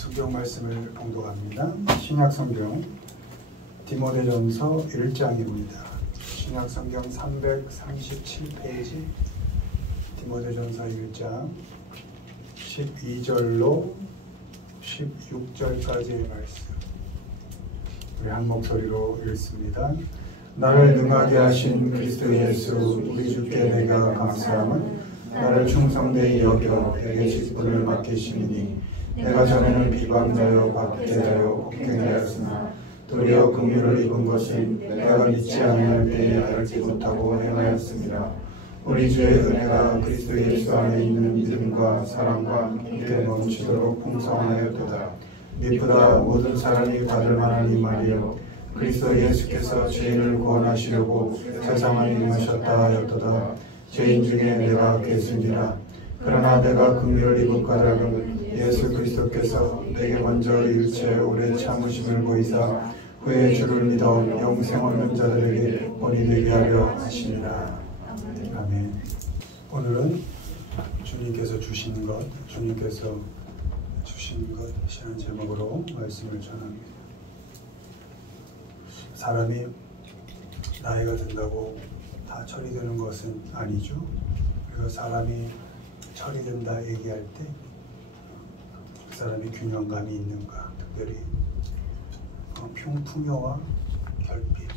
성경 말씀을 봉독합니다. 신약 성경 디모데전서 1장입니다. 신약 성경 337페이지 디모데전서 1장 12절로 16절까지의 말씀. 우리 한 목소리로 읽습니다. 나를 능하게 하신 그리스도 예수 우리 주께 내가 감사함은 나를 충성되이 여겨 내게 직분을 맡기시니 내가 전에는 비방자요 박해자요 폭행자였으나 도리어 긍휼을 입은 것은 내가 믿지 아니할 때에 알지 못하고 행하였습니다. 우리 주의 은혜가 그리스도 예수 안에 있는 믿음과 사랑과 함께 넘치도록 풍성하였도다. 미쁘다 모든 사람이 받을 만한 이 말이요 그리스도 예수께서 죄인을 구원하시려고 세상을 임하셨다 하였도다. 죄인 중에 내가 괴순이라. 그러나 내가 긍휼을 입은 까닭은 예수 그리스도께서 내게 먼저 일체 오래 참으심을 보이사 후에 주를 믿어 영생 얻는 자들에게 본이 되게 하려 하시니라. 아멘. 오늘은 주님께서 주신 것 이라는 제목으로 말씀을 전합니다. 사람이 나이가 든다고 다 처리되는 것은 아니죠. 그리고 사람이 처리된다 얘기할 때 그 사람이 균형감이 있는가, 특별히 풍요와 결핍,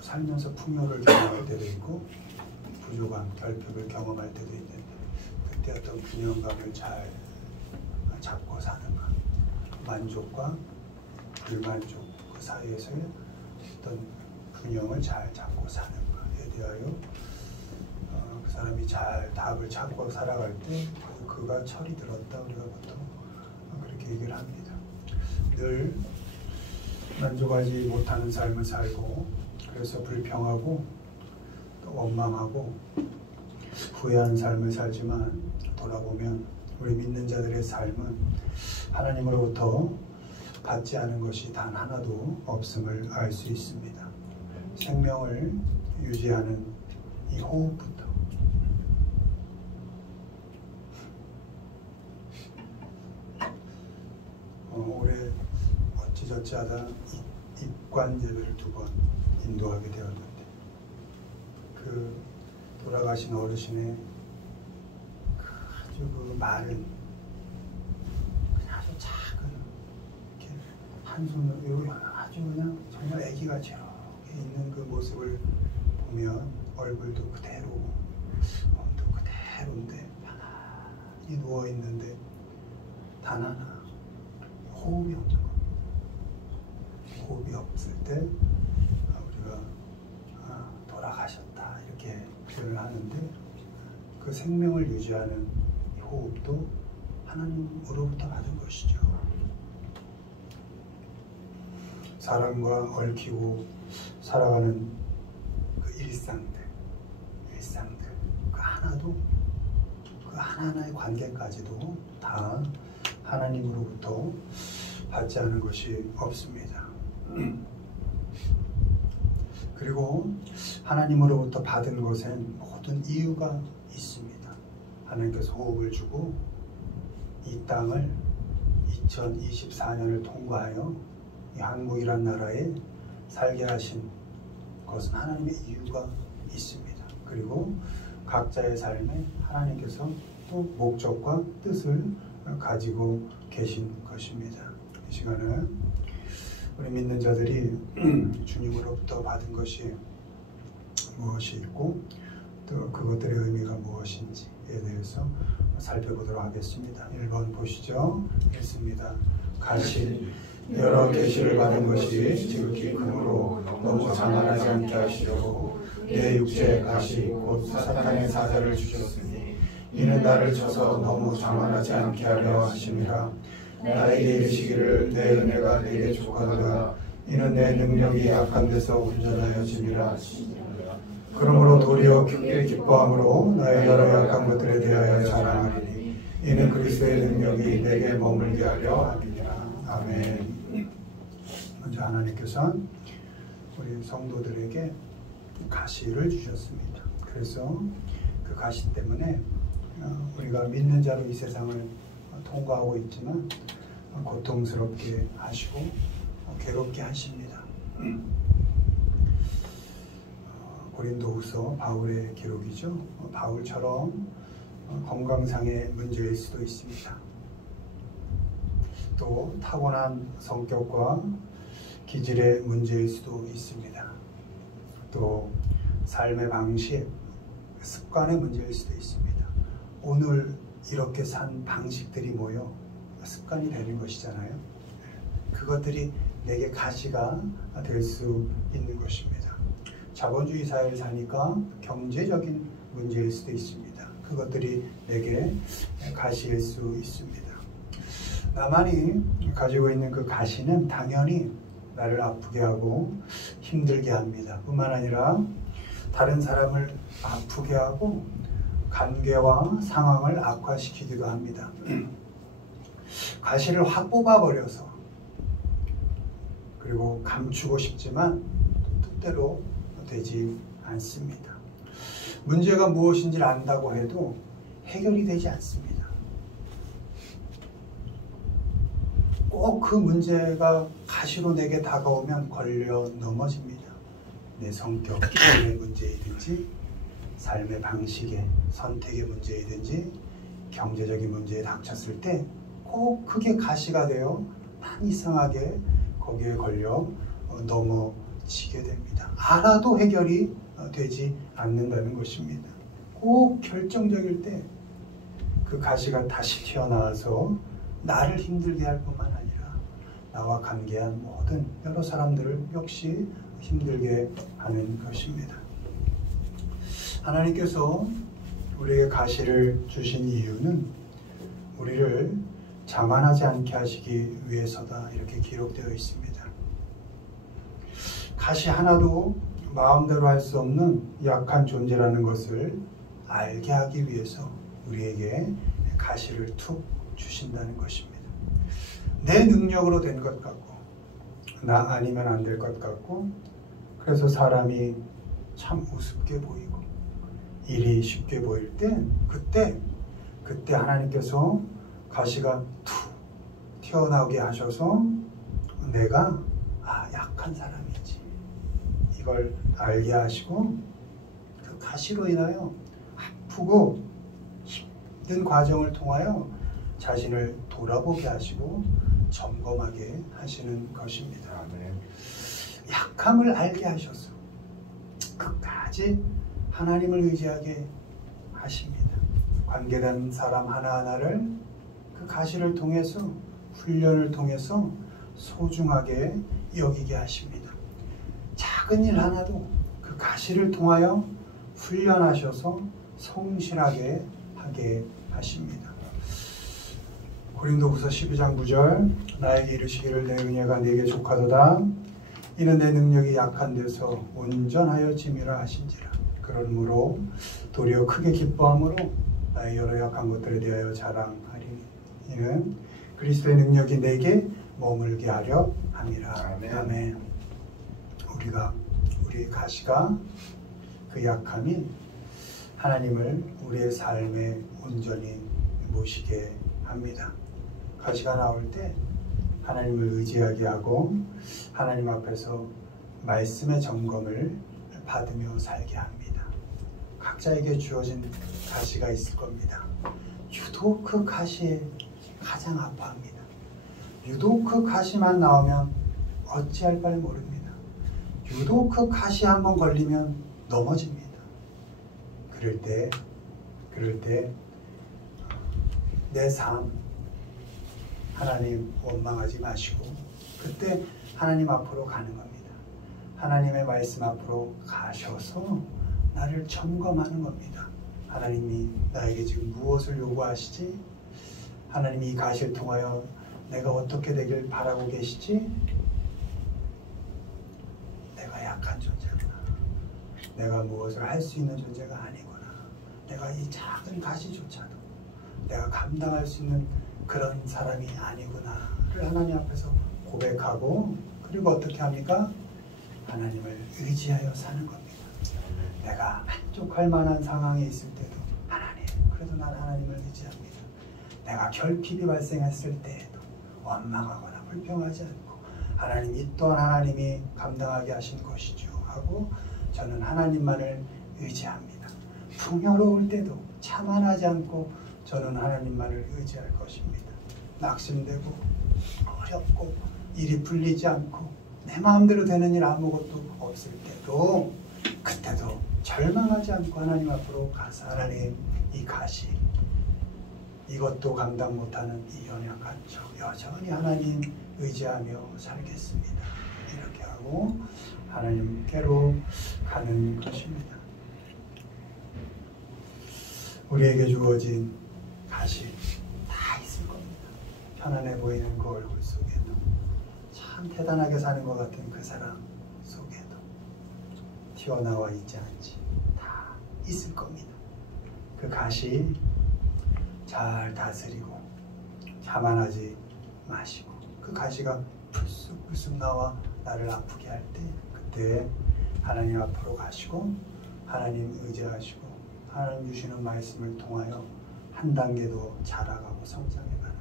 살면서 풍요를 경험할 때도 있고 부족함, 결핍을 경험할 때도 있는데 그때 어떤 균형감을 잘 잡고 사는가, 만족과 불만족 그 사이에서의 어떤 균형을 잘 잡고 사는가에 대하여 그 사람이 잘 답을 찾고 살아갈 때 그가 철이 들었다 우리가 보통 그렇게 얘기를 합니다. 늘 만족하지 못하는 삶을 살고 그래서 불평하고 또 원망하고 후회하는 삶을 살지만 돌아보면 우리 믿는 자들의 삶은 하나님으로부터 받지 않은 것이 단 하나도 없음을 알 수 있습니다. 생명을 유지하는 이 호흡부터 올해 어찌저찌 하다 입관 예배를 2번 인도하게 되었는데 그 돌아가신 어르신의 아주 그 마른 아주 작은 이렇게 한 손으로 아주 그냥 정말 아기같이 이렇게 있는 그 모습을 보면 얼굴도 그대로 몸도 그대로인데 편안히 누워있는데 단 하나 호흡이 없는 겁니다. 호흡이 없을 때 우리가 돌아가셨다 이렇게 표현을 하는데 그 생명을 유지하는 이 호흡도 하나님으로부터 받은 것이죠. 사람과 얽히고 살아가는 그 일상들 그 하나도 그 하나하나의 관계까지도 다 하나님으로부터 받지 않은 것이 없습니다. 그리고 하나님으로부터 받은 것엔 모든 이유가 있습니다. 하나님께서 호흡을 주고 이 땅을 2024년을 통과하여 이 한국이란 나라에 살게 하신 것은 하나님의 이유가 있습니다. 그리고 각자의 삶에 하나님께서 또 목적과 뜻을 가지고 계신 것입니다. 이 시간은 우리 믿는 자들이 주님으로부터 받은 것이 무엇이 있고 또 그것들의 의미가 무엇인지에 대해서 살펴보도록 하겠습니다. 1번 보시죠. 읽습니다. 가시 여러 계시를 받은 것이 지극히 크므로 너무 자만하지 않게 하시려고 내 육체의 가시 곧 사탄의 사자를 주셨으니 이는 나를 쳐서 너무 자만하지 않게 하려 하심이라. 나에게 이르시기를 내 은혜가 내게 족하도다. 이는 내 능력이 약한 데서 온전하여짐이라. 그러므로 도리어 크게 기뻐함으로 나의 여러 약한 것들에 대하여 자랑하리니 이는 그리스도의 능력이 내게 머물게 하려 함이니라. 아멘. 먼저 하나님께서 우리 성도들에게 가시를 주셨습니다. 그래서 그 가시 때문에 우리가 믿는 자로 이 세상을 통과하고 있지만 고통스럽게 하시고 괴롭게 하십니다. 고린도후서 바울의 기록이죠. 바울처럼 건강상의 문제일 수도 있습니다. 또 타고난 성격과 기질의 문제일 수도 있습니다. 또 삶의 방식, 습관의 문제일 수도 있습니다. 오늘 이렇게 산 방식들이 모여 습관이 되는 것이잖아요. 그것들이 내게 가시가 될 수 있는 것입니다. 자본주의 사회를 사니까 경제적인 문제일 수도 있습니다. 그것들이 내게 가시일 수 있습니다. 나만이 가지고 있는 그 가시는 당연히 나를 아프게 하고 힘들게 합니다. 뿐만 아니라 다른 사람을 아프게 하고 관계와 상황을 악화시키기도 합니다. 가시를 확 뽑아버려서 그리고 감추고 싶지만 뜻대로 되지 않습니다. 문제가 무엇인지를 안다고 해도 해결이 되지 않습니다. 꼭 그 문제가 가시로 내게 다가오면 걸려 넘어집니다. 내 성격의 문제이든지 삶의 방식의 선택의 문제이든지 경제적인 문제에 닥쳤을 때 꼭 그게 가시가 되어 난 이상하게 거기에 걸려 넘어지게 됩니다. 알아도 해결이 되지 않는다는 것입니다. 꼭 결정적일 때 그 가시가 다시 튀어나와서 나를 힘들게 할 뿐만 아니라 나와 관계한 모든 여러 사람들을 역시 힘들게 하는 것입니다. 하나님께서 우리에게 가시를 주신 이유는 우리를 자만하지 않게 하시기 위해서다, 이렇게 기록되어 있습니다. 가시 하나도 마음대로 할 수 없는 약한 존재라는 것을 알게 하기 위해서 우리에게 가시를 툭 주신다는 것입니다. 내 능력으로 된 것 같고 나 아니면 안 될 것 같고 그래서 사람이 참 우습게 보이고 일이 쉽게 보일 때 그때 하나님께서 가시가 툭 튀어나오게 하셔서 내가 약한 사람이지 이걸 알게 하시고 그 가시로 인하여 아프고 힘든 과정을 통하여 자신을 돌아보게 하시고 점검하게 하시는 것입니다. 약함을 알게 하셔서 끝까지 하나님을 의지하게 하십니다. 관계된 사람 하나하나를 그 가시를 통해서 훈련을 통해서 소중하게 여기게 하십니다. 작은 일 하나도 그 가시를 통하여 훈련하셔서 성실하게 하게 하십니다. 고린도후서 12장 9절 나에게 이르시기를 내 은혜가 네게 족하도다 이는 내 능력이 약한 데서 온전하여 짐이라 하신지라. 그러므로 도리어 크게 기뻐함으로 나의 여러 약한 것들에 대하여 자랑하리니 이는 그리스도의 능력이 내게 머물게 하려 함이라. 아멘. 우리의 가시가 그 약함이 하나님을 우리의 삶에 온전히 모시게 합니다. 가시가 나올 때 하나님을 의지하게 하고 하나님 앞에서 말씀의 점검을 받으며 살게 합니다. 각자에게 주어진 가시가 있을 겁니다. 유독 그 가시에 가장 아파합니다. 유독 그 가시만 나오면 어찌할 바를 모릅니다. 유독 그 가시 한번 걸리면 넘어집니다. 그럴 때 내 삶 하나님 원망하지 마시고 그때 하나님 앞으로 가는 겁니다. 하나님의 말씀 앞으로 가셔서 나를 점검하는 겁니다. 하나님이 나에게 지금 무엇을 요구하시지? 하나님이 이 가시를 통하여 내가 어떻게 되길 바라고 계시지? 내가 약한 존재구나. 내가 무엇을 할 수 있는 존재가 아니구나. 내가 이 작은 가시조차도 내가 감당할 수 있는 그런 사람이 아니구나를 하나님 앞에서 고백하고 그리고 어떻게 합니까? 하나님을 의지하여 사는 겁니다. 내가 만족할 만한 상황에 있을 때도 하나님, 그래도 난 하나님을 의지합니다. 내가 결핍이 발생했을 때에도 원망하거나 불평하지 않고 하나님 이 또한 하나님이 감당하게 하신 것이죠 하고 저는 하나님만을 의지합니다. 풍요로울 때도 자만하지 않고 저는 하나님만을 의지할 것입니다. 낙심되고 어렵고 일이 풀리지 않고 내 마음대로 되는 일 아무것도 없을 때도 그때도 절망하지 않고 하나님 앞으로 가서 하나님 이 가시 이것도 감당 못하는 이 연약한 저 여전히 하나님 의지하며 살겠습니다. 이렇게 하고 하나님께로 가는 것입니다. 우리에게 주어진 가시 다 있을 겁니다. 편안해 보이는 그 얼굴 속에도 참 대단하게 사는 것 같은 그 사람 속에도 튀어나와 있지 않지 다 있을 겁니다. 그 가시 잘 다스리고 자만하지 마시고 그 가시가 불쑥불쑥 나와 나를 아프게 할 때 그때 하나님 앞으로 가시고 하나님 의지하시고 하나님 주시는 말씀을 통하여 한 단계 더 자라가고 성장해가는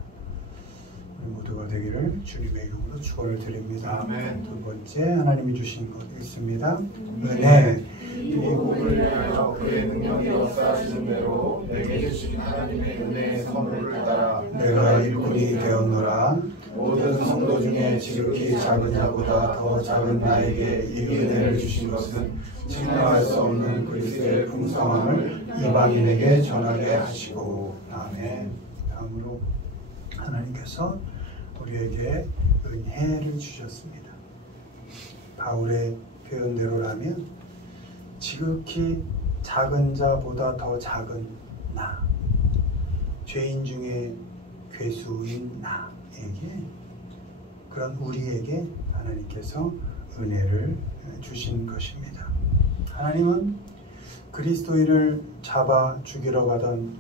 우리 모두가 되기를 주님의 이름으로 축원을 드립니다. 아멘. 두 번째 하나님이 주신 것 있습니다. 은혜. 이 복음을 위하여 그의 능력이 역사하시는 대로 내게 주신 하나님의 은혜의 선물을 따라 내가 일꾼이 되었노라. 모든 성도 중에 지극히 작은 자보다 더 작은 나에게 이 은혜를 주신 것은 측량할 수 없는 그리스도의 풍성함을 이방인에게 전하게 하시고. 아멘. 다음으로 하나님께서 우리에게 은혜를 주셨습니다. 바울의 표현대로라면 지극히 작은 자보다 더 작은 나, 죄인 중에 괴수인 나에게 그런 우리에게 하나님께서 은혜를 주신 것입니다. 하나님은 그리스도인을 잡아 죽이러 가던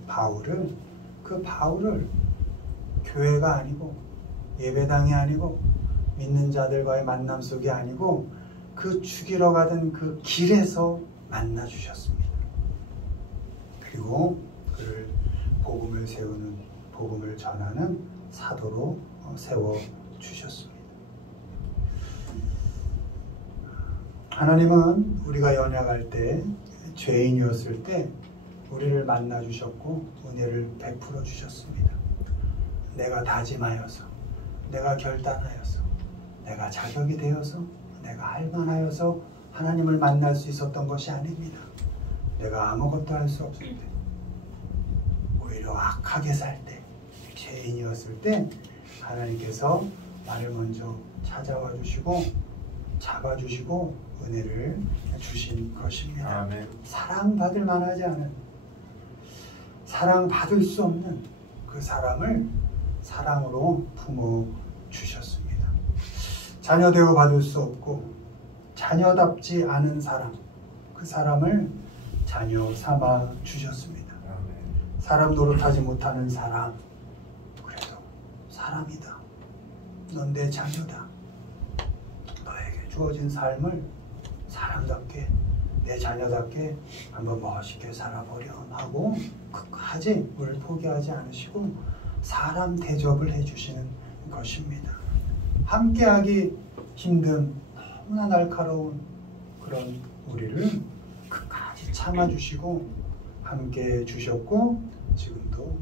그 바울을 교회가 아니고 예배당이 아니고 믿는 자들과의 만남 속이 아니고 그 죽이러 가던 그 길에서 만나 주셨습니다. 그리고 그를 복음을 전하는 사도로 세워 주셨습니다. 하나님은 우리가 연약할 때 죄인이었을 때 우리를 만나 주셨고 은혜를 베풀어 주셨습니다. 내가 다짐하여서 내가 결단하여서 내가 자격이 되어서 내가 할만하여서 하나님을 만날 수 있었던 것이 아닙니다. 내가 아무것도 할 수 없을 때 오히려 악하게 살 때 죄인이었을 때 하나님께서 나를 먼저 찾아와 주시고 잡아주시고 은혜를 주신 것입니다. 아멘. 사랑받을 만하지 않은 사랑받을 수 없는 그 사람을 사랑으로 품어주셨습니다. 자녀 대우 받을 수 없고 자녀답지 않은 사람 그 사람을 자녀 삼아 주셨습니다. 사람 노릇하지 못하는 사람 그래도 사람이다. 넌 내 자녀다. 너에게 주어진 삶을 사람답게 내 자녀답게 한번 멋있게 살아보렴 하고 끝까지 우리를 포기하지 않으시고 사람 대접을 해주시는 것입니다. 함께하기 힘든 너무나 날카로운 그런 우리를 끝까지 참아주시고 함께해 주셨고 지금도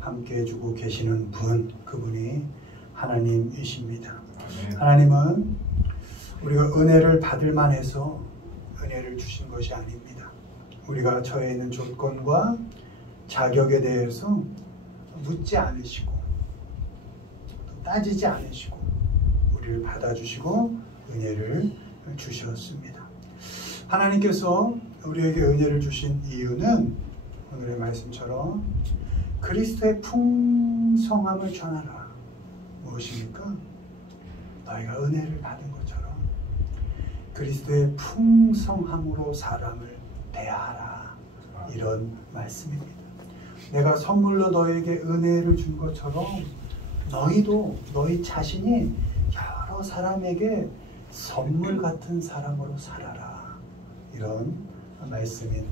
함께해 주고 계시는 분 그분이 하나님이십니다. 하나님은 우리가 은혜를 받을 만해서 은혜를 주신 것이 아닙니다. 우리가 처해 있는 조건과 자격에 대해서 묻지 않으시고 또 따지지 않으시고 우리를 받아주시고 은혜를 주셨습니다. 하나님께서 우리에게 은혜를 주신 이유는 오늘의 말씀처럼 그리스도의 풍성함을 전하라. 무엇입니까? 너희가 은혜를 받은 것처럼 그리스도의 풍성함으로 사람을 대하라. 이런 말씀입니다. 내가 선물로 너에게 은혜를 준 것처럼 너희도 너희 자신이 여러 사람에게 선물 같은 사람으로 살아라. 이런 말씀인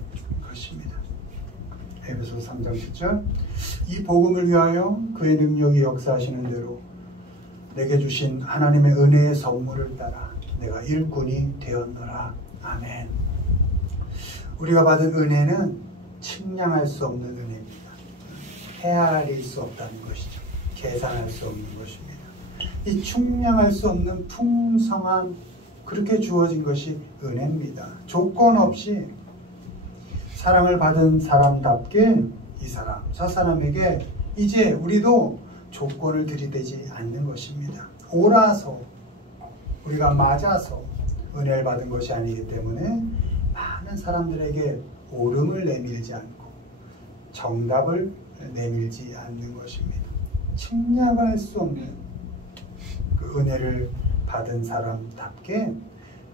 것입니다. 에베소 3장 10절 이 복음을 위하여 그의 능력이 역사하시는 대로 내게 주신 하나님의 은혜의 선물을 따라 내가 일꾼이 되었노라. 아멘. 우리가 받은 은혜는 측량할 수 없는 은혜입니다. 헤아릴 수 없다는 것이죠. 계산할 수 없는 것입니다. 이 측량할 수 없는 풍성함, 그렇게 주어진 것이 은혜입니다. 조건 없이 사랑을 받은 사람답게 이 사람, 저 사람에게 이제 우리도 조건을 들이대지 않는 것입니다. 옳아서, 우리가 맞아서 은혜를 받은 것이 아니기 때문에 많은 사람들에게 옳음을 내밀지 않고 정답을 내밀지 않는 것입니다. 측량할 수 없는 그 은혜를 받은 사람답게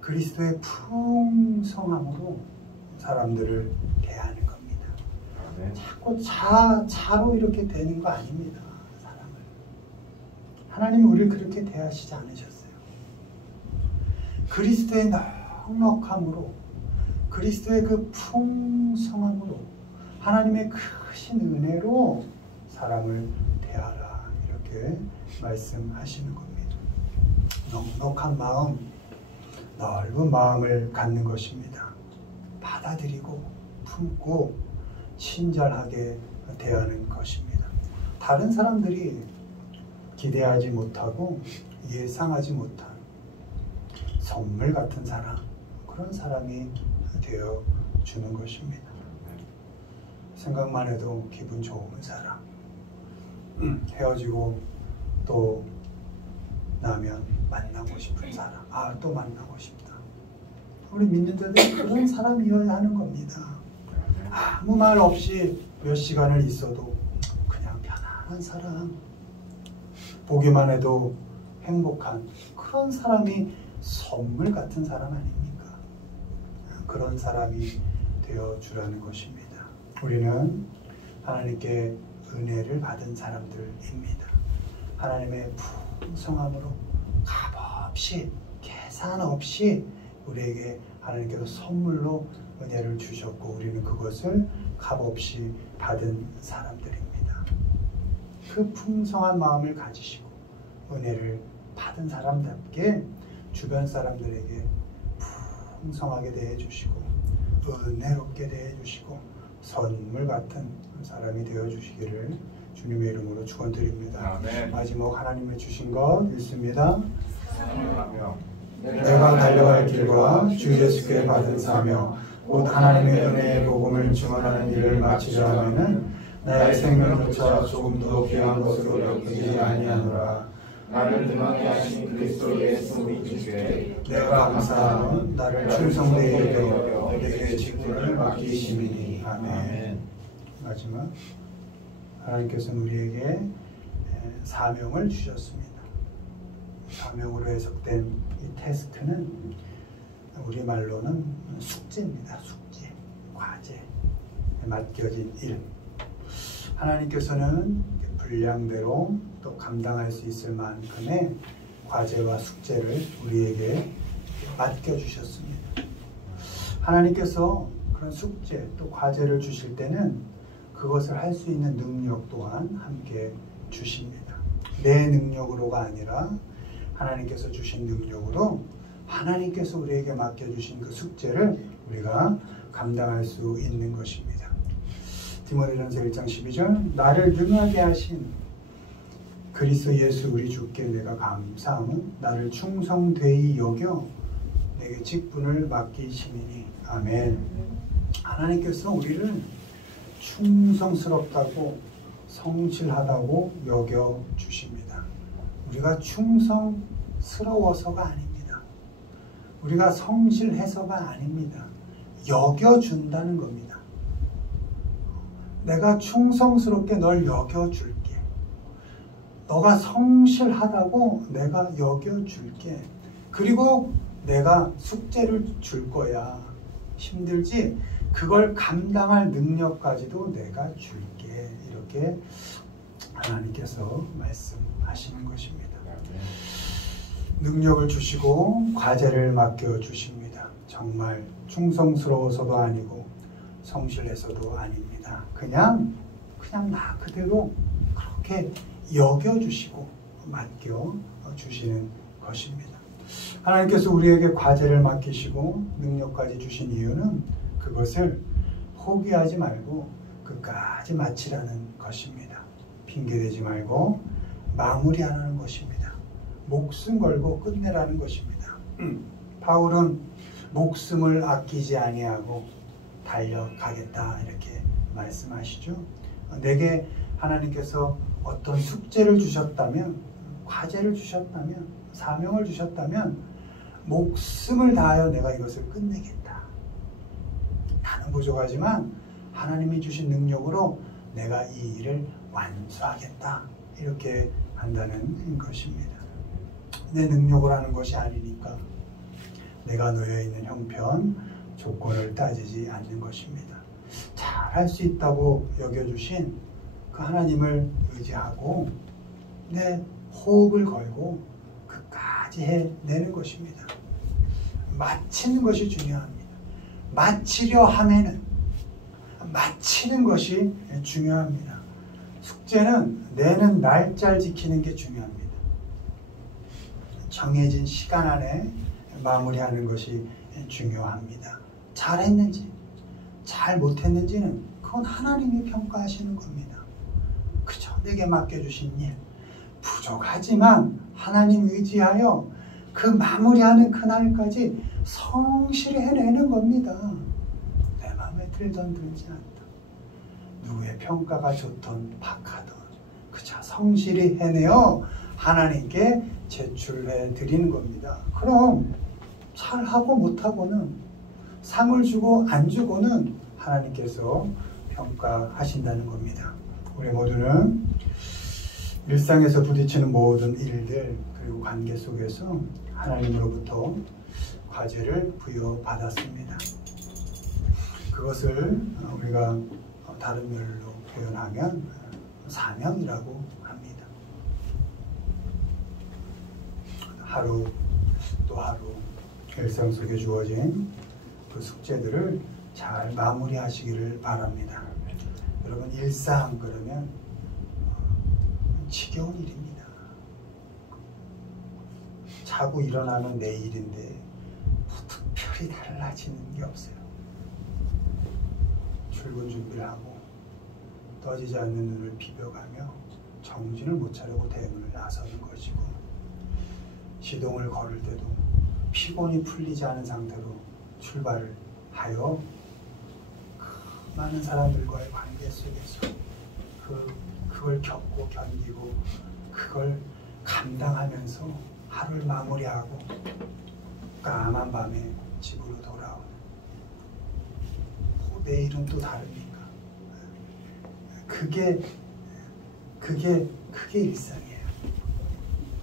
그리스도의 풍성함으로 사람들을 대하는 겁니다. 자꾸 차로 이렇게 되는 거 아닙니다. 사람을. 하나님은 우리를 그렇게 대하시지 않으셨어요. 그리스도의 넉넉함으로, 그리스도의 그 풍성함으로, 하나님의 크신 은혜로 사람을 대하라, 이렇게 말씀하시는 겁니다. 넉넉한 마음, 넓은 마음을 갖는 것입니다. 받아들이고 품고 친절하게 대하는 것입니다. 다른 사람들이 기대하지 못하고 예상하지 못한 선물 같은 사람, 그런 사람이 되어주는 것입니다. 생각만 해도 기분 좋은 사람, 헤어지고 또 나면 만나고 싶은 사람, 또 만나고 싶다. 우리 믿는 자들이 그런 사람이어야 하는 겁니다. 아무 말 없이 몇 시간을 있어도 그냥 편안한 사람, 보기만 해도 행복한 그런 사람이 선물 같은 사람 아닙니까? 그런 사람이 되어주라는 것입니다. 우리는 하나님께 은혜를 받은 사람들입니다. 하나님의 풍성함으로 값없이, 계산 없이 우리에게 하나님께서 선물로 은혜를 주셨고 우리는 그것을 값없이 받은 사람들입니다. 그 풍성한 마음을 가지시고 은혜를 받은 사람답게 주변 사람들에게 풍성하게 대해주시고 은혜롭게 대해주시고 선물 같은 사람이 되어주시기를 주님의 이름으로 축원드립니다. 마지막 하나님의 주신 것 읽습니다. 내가 달려갈 길과 주 예수께 받은 사명 곧 하나님의 은혜의 복음을 증언하는 일을 마치려 하면은 나의 생명조차 조금도 귀한 것으로 여기지 아니하노라. 나를 등하게 하신 그리스도 예수 믿으시되 내가 감사하면 나를 충성되게 여겨 내게 직분을 맡기심이니. 아멘. 마지막 하나님께서는 우리에게 사명을 주셨습니다. 사명으로 해석된 이 태스크는 우리말로는 숙제입니다. 숙제, 과제, 맡겨진 일. 하나님께서는 분량대로 또 감당할 수 있을 만큼의 과제와 숙제를 우리에게 맡겨주셨습니다. 하나님께서 그런 숙제 또 과제를 주실 때는 그것을 할 수 있는 능력 또한 함께 주십니다. 내 능력으로가 아니라 하나님께서 주신 능력으로 하나님께서 우리에게 맡겨주신 그 숙제를 우리가 감당할 수 있는 것입니다. 디모데전서 1장 12절 나를 능하게 하신 그리스도 예수 우리 주께 내가 감사함은 나를 충성되이 여겨 내게 직분을 맡기심이니. 아멘. 하나님께서 우리를 충성스럽다고 성실하다고 여겨주십니다. 우리가 충성스러워서가 아닙니다. 우리가 성실해서가 아닙니다. 여겨준다는 겁니다. 내가 충성스럽게 널 여겨줄게. 너가 성실하다고 내가 여겨줄게. 그리고 내가 숙제를 줄 거야. 힘들지? 그걸 감당할 능력까지도 내가 줄게. 이렇게 하나님께서 말씀하시는 것입니다. 능력을 주시고 과제를 맡겨주십니다. 정말 충성스러워서도 아니고 성실해서도 아닙니다. 그냥 나 그대로 그렇게 여겨주시고 맡겨 주시는 것입니다. 하나님께서 우리에게 과제를 맡기시고 능력까지 주신 이유는 그것을 포기하지 말고 끝까지 마치라는 것입니다. 핑계대지 말고 마무리하라는 것입니다. 목숨 걸고 끝내라는 것입니다. 바울은 목숨을 아끼지 아니하고 달려가겠다 이렇게 말씀하시죠. 내게 하나님께서 어떤 숙제를 주셨다면, 과제를 주셨다면, 사명을 주셨다면 목숨을 다하여 내가 이것을 끝내겠다. 나는 부족하지만 하나님이 주신 능력으로 내가 이 일을 완수하겠다. 이렇게 한다는 것입니다. 내 능력으로 하는 것이 아니니까 내가 놓여있는 형편, 조건을 따지지 않는 것입니다. 잘 할 수 있다고 여겨주신 그 하나님을 의지하고 내 호흡을 걸고 끝까지 해내는 것입니다. 마치는 것이 중요합니다. 마치려 하면은 마치는 것이 중요합니다. 숙제는 내는 날짜를 지키는 게 중요합니다. 정해진 시간 안에 마무리하는 것이 중요합니다. 잘했는지 잘 못했는지는 그건 하나님이 평가하시는 겁니다. 그저 내게 맡겨주신 일 부족하지만 하나님 의지하여 그 마무리하는 그날까지 성실히 해내는 겁니다. 내 마음에 들던 들지 않던 누구의 평가가 좋던 박하던 그저 성실히 해내어 하나님께 제출해 드리는 겁니다. 그럼 잘하고 못하고는 상을 주고 안 주고는 하나님께서 평가하신다는 겁니다. 우리 모두는 일상에서 부딪히는 모든 일들 그리고 관계 속에서 하나님으로부터 과제를 부여받았습니다. 그것을 우리가 다른 말로 표현하면 사명이라고 합니다. 하루 또 하루 일상 속에 주어진 그 숙제들을 잘 마무리하시기를 바랍니다. 여러분 일상 그러면 지겨운 일입니다. 자고 일어나면 내일인데 뭐 특별히 달라지는 게 없어요. 출근 준비를 하고 떠지지 않는 눈을 비벼가며 정신을 못 차리고 대문을 나서는 것이고 시동을 걸을 때도 피곤이 풀리지 않은 상태로 출발을 하여 그 많은 사람들과의 관계 속에서 그걸 겪고 견디고 그걸 감당하면서 하루를 마무리하고 까만 밤에 집으로 돌아오는 내일은 또 다릅니까? 그게 일상이에요.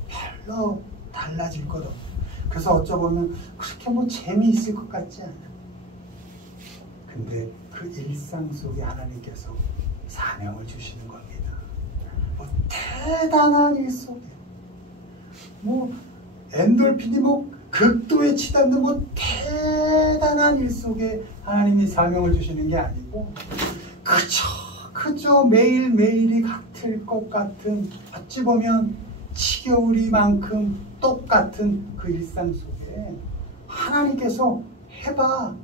별로 달라질 것 없고 그래서 어쩌보면 그렇게 뭐 재미있을 것 같지 않아. 근데 그 일상 속에 하나님께서 사명을 주시는 겁니다. 뭐 대단한 일 속에 뭐 엔돌핀이 뭐 극도에 치닫는 뭐 대단한 일 속에 하나님이 사명을 주시는 게 아니고 그저 매일매일이 같을 것 같은 어찌 보면 지겨우리만큼 똑같은 그 일상 속에 하나님께서 해봐.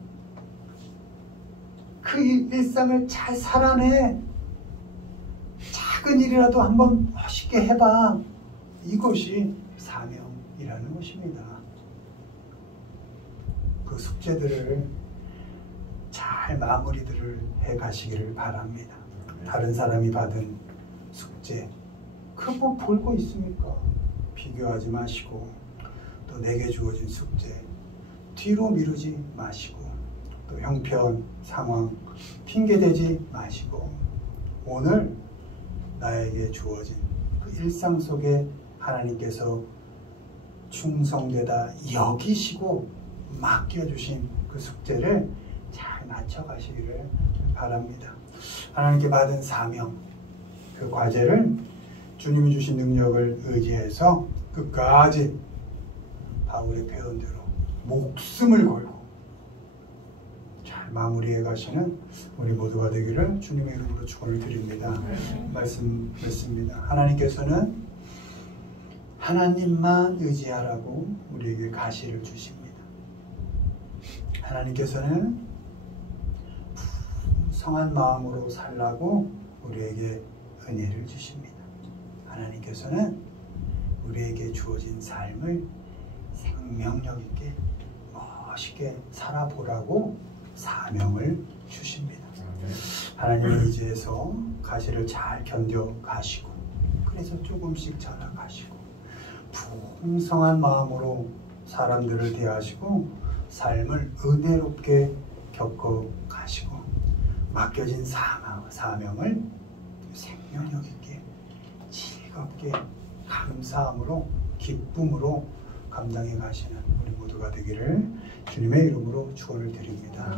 그 일상을 잘 살아내. 작은 일이라도 한번 멋있게 해봐. 이것이 사명이라는 것입니다. 그 숙제들을 잘 마무리들을 해 가시기를 바랍니다. 다른 사람이 받은 숙제 그 뭐 볼고 있습니까? 비교하지 마시고 또 내게 주어진 숙제 뒤로 미루지 마시고 또 형편, 상황 핑계대지 마시고 오늘 나에게 주어진 그 일상 속에 하나님께서 충성되다 여기시고 맡겨주신 그 숙제를 잘 맞춰가시기를 바랍니다. 하나님께 받은 사명, 그 과제를 주님이 주신 능력을 의지해서 끝까지 바울의 표현대로 목숨을 걸고 잘 마무리해 가시는 우리 모두가 되기를 주님의 이름으로 축원을 드립니다. 말씀 맺습니다. 하나님께서는 하나님만 의지하라고 우리에게 가시를 주십니다. 하나님께서는 풍성한 마음으로 살라고 우리에게 은혜를 주십니다. 하나님께서는 우리에게 주어진 삶을 생명력 있게 멋있게 살아보라고 사명을 주십니다. 하나님의 의지에서 가시를 잘 견뎌가시고 그래서 조금씩 자라가시고 풍성한 마음으로 사람들을 대하시고 삶을 은혜롭게 겪어가시고 맡겨진 사명을 생명력 있게 즐겁게 감사함으로 기쁨으로 감당해 가시는 우리 모두가 되기를 주님의 이름으로 축원을 드립니다.